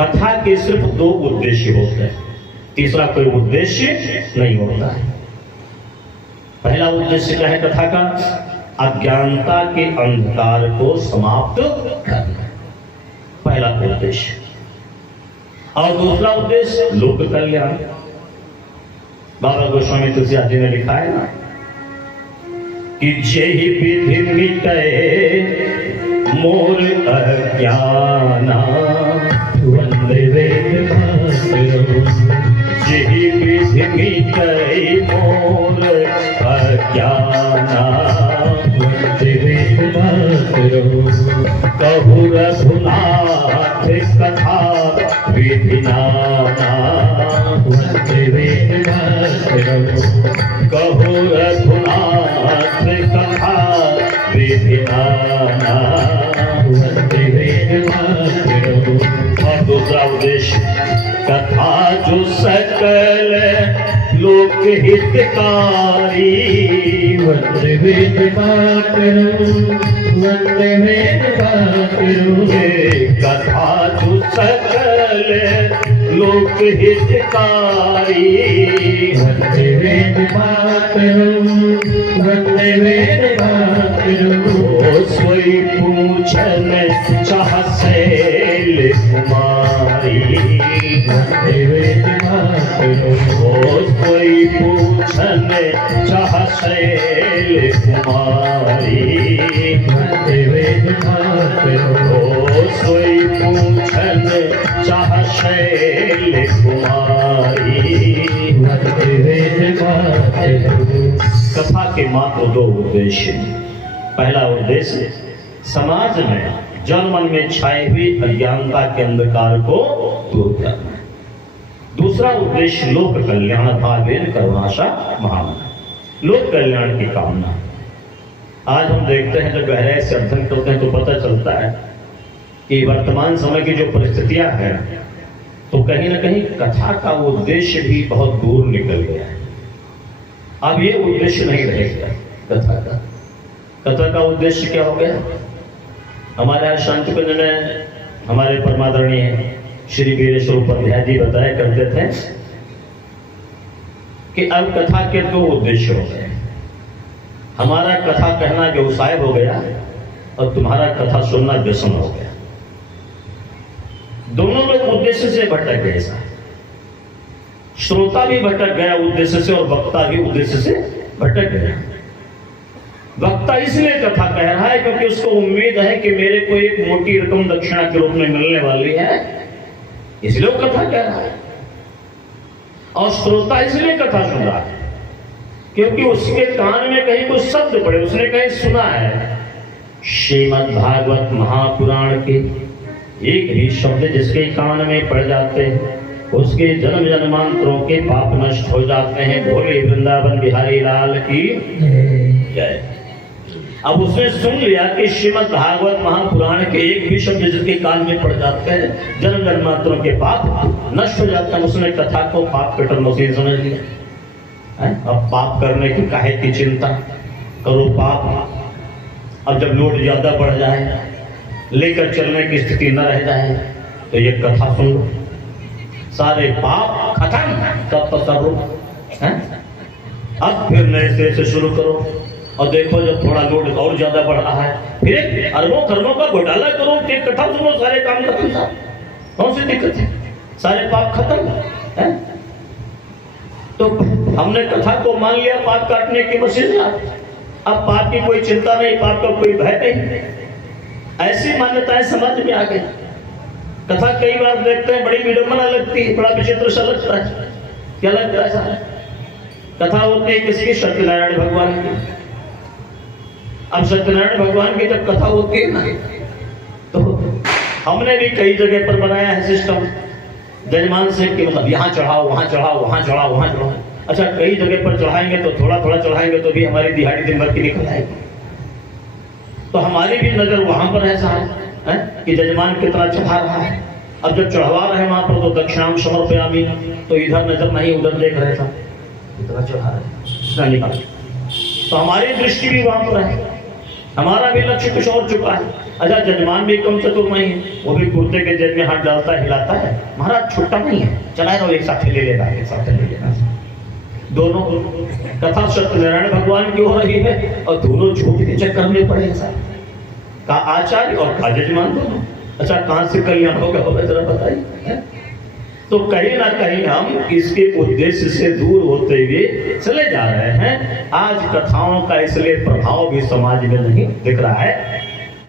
कथा के सिर्फ दो उद्देश्य होते हैं, तीसरा कोई उद्देश्य नहीं होता है। पहला उद्देश्य क्या है कथा का? अज्ञानता के अंधकार को समाप्त करना, पहला उद्देश्य। और दूसरा उद्देश्य लोक कल्याण। बाबा गोस्वामी तुलसीदास जी ने लिखा है ना कि जेहि विधि मिटै मोर अज्ञाना, वंदे वेद मातरम। जेहि विधि मिटै मोर अज्ञाना, वंदे वेद मातरम। कहु रघुनाथ कथा विधि नाना, वंदे वेद मातरम। कहु रघुनाथ कथा विधि नाना, वंदे वेद मातरम। और दूसरा उद्देश्य कथा जो सकल लोक हितकारी, वंदे वेद मातरम, वंदे वेद मातरम। कथा जो सकल लोक हितकारी, वंदे वेद मातरम, वंदे वेद मातरम। सोई पूछन चाह शैल कुमारी, वंदे वेद मातरम। सोई पूछन चाह शैल कुमारी, वंदे वेद मातरम। सोई पूछन चाह शैल कुमारी, वंदे वेद मातरम। कथा के मात्र दो उद्देश्य। पहला उद्देश्य समाज में जनमन में छाई हुई अज्ञानता के अंधकार को दूर करना। दूसरा उद्देश्य लोक कल्याण, भावेन करुणाशा महामना, लोक कल्याण की कामना। आज हम देखते हैं जब गहराई से अध्ययन करते हैं तो पता चलता है कि वर्तमान समय की जो परिस्थितियां हैं तो कहीं ना कहीं कथा का उद्देश्य भी बहुत दूर निकल गया है। अब ये उद्देश्य नहीं रहेगा कथा का। कथा का उद्देश्य क्या हो गया? हमारे यहाँ शांति कुंज में हमारे परमादरणीय श्री वीरेश्वर उपाध्याय जी बताया करते थे कि अब कथा के दो उद्देश्य हो गए। हमारा कथा कहना व्यवसाय हो गया और तुम्हारा कथा सुनना व्यसन हो गया। दोनों लोग उद्देश्य से भटक गए। श्रोता भी भटक गया उद्देश्य से और वक्ता भी उद्देश्य से भटक गया। वक्ता इसलिए कथा कह रहा है क्योंकि उसको उम्मीद है कि मेरे को एक मोटी रकम दक्षिणा के रूप में मिलने वाली है, इसलिए वो कथा कह रहा है। और श्रोता इसलिए कथा सुन रहा है क्योंकि उसके कान में कहीं कुछ शब्द पड़े, उसने कहीं सुना है। श्रीमद् भागवत महापुराण के एक भी शब्द जिसके कान में पड़ जाते हैं उसके जन्म जन्मांतरों के पाप नष्ट हो जाते हैं। भोले वृंदावन बिहारी लाल की जय। अब उसने सुन लिया कि श्रीमद् भागवत महापुराण के एक भी शब्द जिसके कान में पड़ जाते हैं जन्म जन्मांतरों के पाप नष्ट हो जाते हैं। उसने कथा को पाप कटर मशीन समझ लिया। अब पाप करने की काहे की चिंता, करो पाप। अब जब लोड ज्यादा बढ़ जाए, लेकर चलने की स्थिति न रह जाए तो ये कथा सुन लो, सारे पाप खत्म, सब तसर्रुफ है। अब फिर नए सिरे से शुरू करो और देखो जब थोड़ा लोड और ज्यादा बढ़ रहा है फिर अरबों खरबों का घोटाला करो, एक कथा सुनो, सारे काम खत्म। कौन सी दिक्कत है? सारे पाप खत्म है। तो हमने कथा को मान लिया पाप काटने की मशीन। अब पाप की कोई चिंता नहीं, पाप का कोई भय नहीं। ऐसी मान्यताएं समाज में आ गई। कथा कई बार देखते हैं बड़ी विडंबना लगती है, बड़ा विचित्र सा लगता है। क्या लगता है साहब? कथा होती है किसकी? सत्यनारायण भगवान की। अब सत्यनारायण भगवान की जब कथा होती है ना तो हमने भी कई जगह पर बनाया है सिस्टम जजमान से कि मतलब यहाँ चढ़ाओ, वहां चढ़ाओ, वहां चढ़ाओ, वहां चढ़ाओ। अच्छा, कई जगह पर चढ़ाएंगे तो थोड़ा थोड़ा चढ़ाएंगे तो भी हमारी दिहाड़ी दिन भर की निकल आएगी। तो हमारी भी नजर वहां पर है साहब कि जजमान कितना चढ़ा रहा है। अब जब चढ़वा रहे वहां पर तो दक्षिणाम समर्पयामि, तो इधर नजर नहीं उधर देख रहे था, कितना चढ़ा रहे तो हमारी दृष्टि भी वहां पर है। हमारा भी लक्ष्य कुछ और चुका है। अच्छा जजमान भी कम चतुर्मय है, वो भी कुर्ते के जेब में हाथ डालता है, हिलाता है, महाराज छुट्टा नहीं है, चलाए रहो, एक साथ ले लेना, एक साथ ले लेना। दोनों कथा सत्यनारायण भगवान की हो रही है और दोनों झूठ के चक्कर में पड़े साहब, का आचार्य और का जजमान दोनों। अच्छा कहां से कल्याण होगा जरा बताइए। तो कहीं ना कहीं हम इसके उद्देश्य से दूर होते हुए चले जा रहे हैं। आज कथाओं का इसलिए प्रभाव भी समाज में नहीं दिख रहा है।